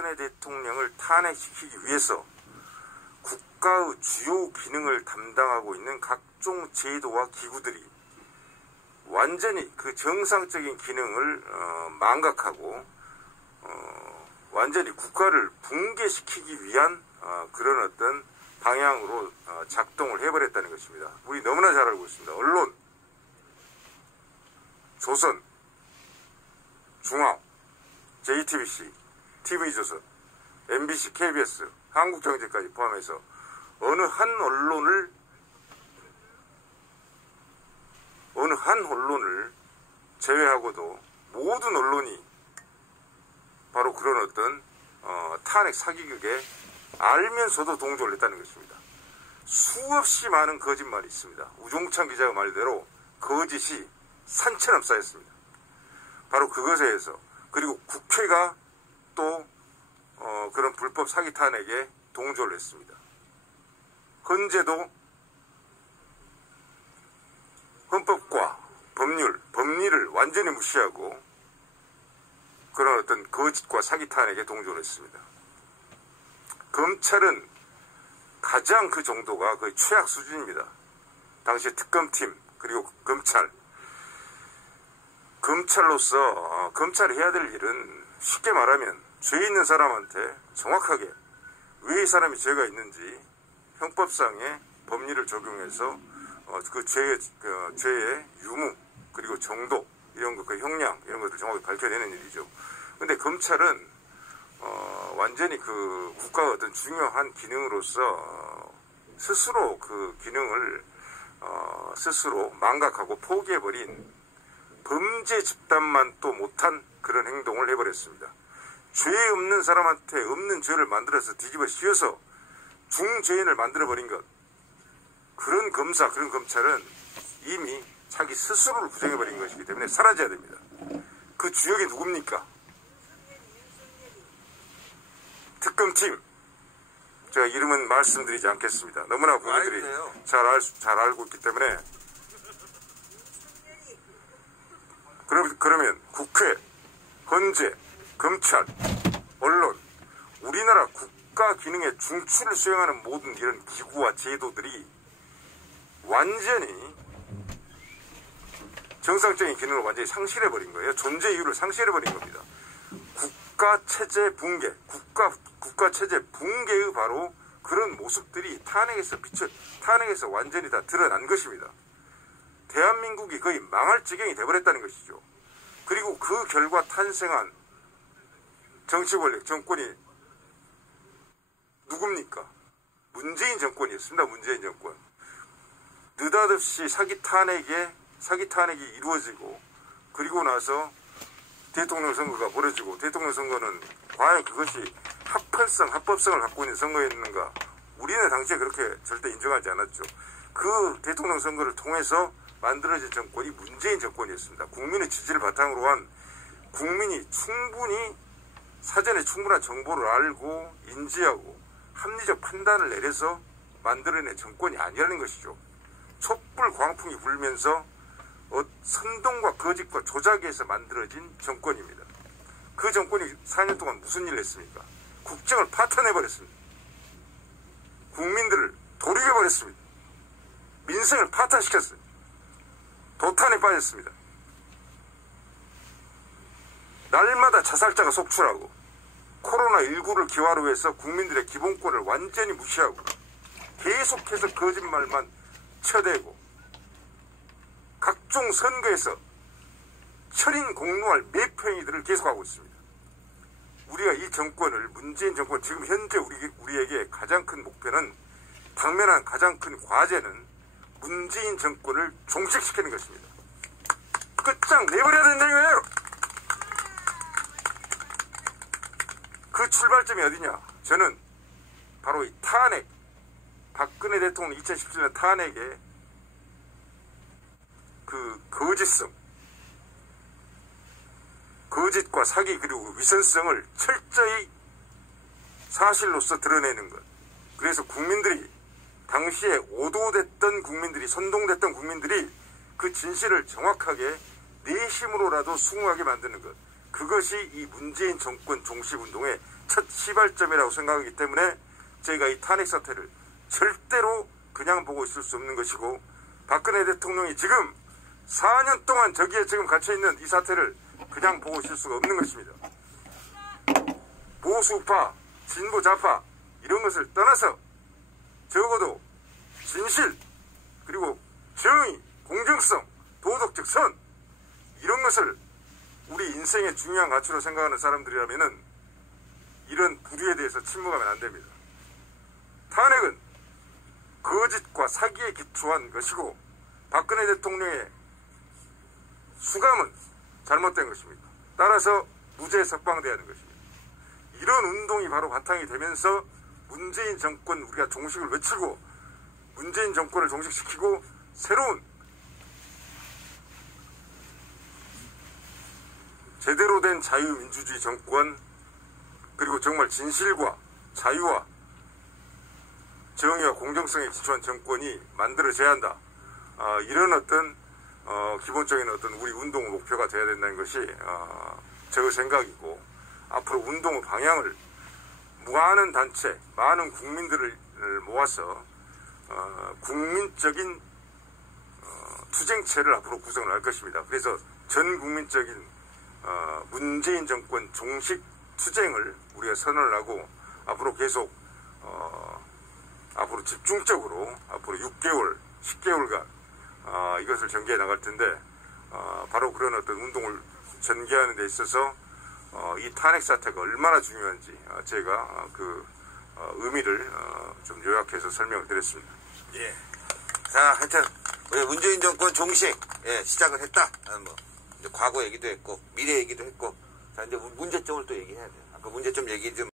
박근혜 대통령을 탄핵시키기 위해서 국가의 주요 기능을 담당하고 있는 각종 제도와 기구들이 완전히 그 정상적인 기능을 망각하고 완전히 국가를 붕괴시키기 위한 그런 어떤 방향으로 작동을 해버렸다는 것입니다. 우리 너무나 잘 알고 있습니다. 언론, 조선, 중앙, JTBC, TV조선, MBC, KBS, 한국경제까지 포함해서 어느 한 언론을 제외하고도 모든 언론이 바로 그런 어떤 탄핵 사기극에 알면서도 동조를 했다는 것입니다. 수없이 많은 거짓말이 있습니다. 우종찬 기자의 말대로 거짓이 산처럼 쌓였습니다. 바로 그것에 의해서 그리고 국회가 또 그런 불법 사기 탄핵에 동조를 했습니다. 헌재도 헌법과 법리를 완전히 무시하고 그런 어떤 거짓과 사기 탄핵에 동조를 했습니다. 검찰은 가장 그 정도가 거의 최악 수준입니다. 당시 특검팀 그리고 검찰로서 검찰이 해야 될 일은 쉽게 말하면 죄 있는 사람한테 정확하게 왜 이 사람이 죄가 있는지 형법상의 법리를 적용해서 그 죄의 유무 그리고 정도 이런 것, 그 형량 이런 것들 정확히 밝혀내는 일이죠. 근데 검찰은 완전히 그 국가의 어떤 중요한 기능으로서 스스로 그 기능을 스스로 망각하고 포기해버린 범죄 집단만 또 못한 그런 행동을 해버렸습니다. 죄 없는 사람한테 없는 죄를 만들어서 뒤집어 씌워서 중죄인을 만들어버린 것. 그런 검사, 그런 검찰은 이미 자기 스스로를 부정해버린 것이기 때문에 사라져야 됩니다. 그 주역이 누굽니까? 특검팀. 제가 이름은 말씀드리지 않겠습니다. 너무나 국민들이 잘 알고 있기 때문에. 그러면 국회, 헌재, 검찰, 언론, 우리나라 국가 기능의 중추를 수행하는 모든 이런 기구와 제도들이 완전히 정상적인 기능을 완전히 상실해버린 거예요. 존재 이유를 상실해버린 겁니다. 국가체제 붕괴, 국가체제 붕괴의 바로 그런 모습들이 탄핵에서 완전히 다 드러난 것입니다. 대한민국이 거의 망할 지경이 돼버렸다는 것이죠. 그리고 그 결과 탄생한 정치 권력, 정권이 누굽니까? 문재인 정권이었습니다. 문재인 정권. 느닷없이 사기 탄핵이 이루어지고 그리고 나서 대통령 선거가 벌어지고 대통령 선거는 과연 그것이 합법성을 갖고 있는 선거였는가? 우리는 당시에 그렇게 절대 인정하지 않았죠. 그 대통령 선거를 통해서 만들어진 정권이 문재인 정권이었습니다. 국민의 지지를 바탕으로 한 국민이 충분히 사전에 충분한 정보를 알고 인지하고 합리적 판단을 내려서 만들어낸 정권이 아니라는 것이죠. 촛불 광풍이 불면서 선동과 거짓과 조작에서 만들어진 정권입니다. 그 정권이 4년 동안 무슨 일을 했습니까? 국정을 파탄해버렸습니다. 국민들을 도륙해버렸습니다. 민생을 파탄시켰어요. 도탄에 빠졌습니다. 날마다 자살자가 속출하고 코로나19를 기화로 해서 국민들의 기본권을 완전히 무시하고 계속해서 거짓말만 쳐대고 각종 선거에서 철인 공로할 매표 행위들을 계속하고 있습니다. 우리가 이 정권을 문재인 정권 지금 현재 우리에게 가장 큰 목표는 당면한 가장 큰 과제는 문재인 정권을 종식시키는 것입니다. 끝장 내버려야 된다는 거예요. 그 출발점이 어디냐? 저는 바로 이 탄핵, 박근혜 대통령 2017년 탄핵의 그 거짓성, 거짓과 사기 그리고 위선성을 철저히 사실로서 드러내는 것. 그래서 국민들이 당시에 오도됐던 국민들이 선동됐던 국민들이 그 진실을 정확하게 내심으로라도 수긍하게 만드는 것. 그것이 이 문재인 정권 종식운동의 첫 시발점이라고 생각하기 때문에 저희가 이 탄핵 사태를 절대로 그냥 보고 있을 수 없는 것이고, 박근혜 대통령이 지금 4년 동안 저기에 지금 갇혀있는 이 사태를 그냥 보고 있을 수가 없는 것입니다. 보수파, 진보 좌파 이런 것을 떠나서 적어도 진실, 그리고 정의, 공정성, 도덕적 선, 이런 것을 우리 인생의 중요한 가치로 생각하는 사람들이라면은 이런 부류에 대해서 침묵하면 안 됩니다. 탄핵은 거짓과 사기에 기초한 것이고, 박근혜 대통령의 수감은 잘못된 것입니다. 따라서 무죄 석방돼야 하는 것입니다. 이런 운동이 바로 바탕이 되면서 문재인 정권 우리가 종식을 외치고, 문재인 정권을 종식시키고 새로운 제대로 된 자유민주주의 정권, 그리고 정말 진실과 자유와 정의와 공정성에 기초한 정권이 만들어져야 한다. 이런 어떤 기본적인 어떤 우리 운동의 목표가 되어야 된다는 것이 저 생각이고, 앞으로 운동의 방향을 많은 단체, 많은 국민들을 모아서 국민적인 투쟁체를 앞으로 구성을 할 것입니다. 그래서 전 국민적인 문재인 정권 종식 투쟁을 우리가 선언을 하고, 앞으로 계속 앞으로 집중적으로 앞으로 6개월, 10개월간 이것을 전개해 나갈 텐데, 바로 그런 어떤 운동을 전개하는 데 있어서 이 탄핵 사태가 얼마나 중요한지 제가 그 의미를 좀 요약해서 설명을 드렸습니다. 예. 자, 하여튼 우리 문재인 정권 종식 시작을 했다. 뭐 이제 과거 얘기도 했고 미래 얘기도 했고, 자 이제 문제점을 또 얘기해야 돼요. 아까 문제점 얘기 좀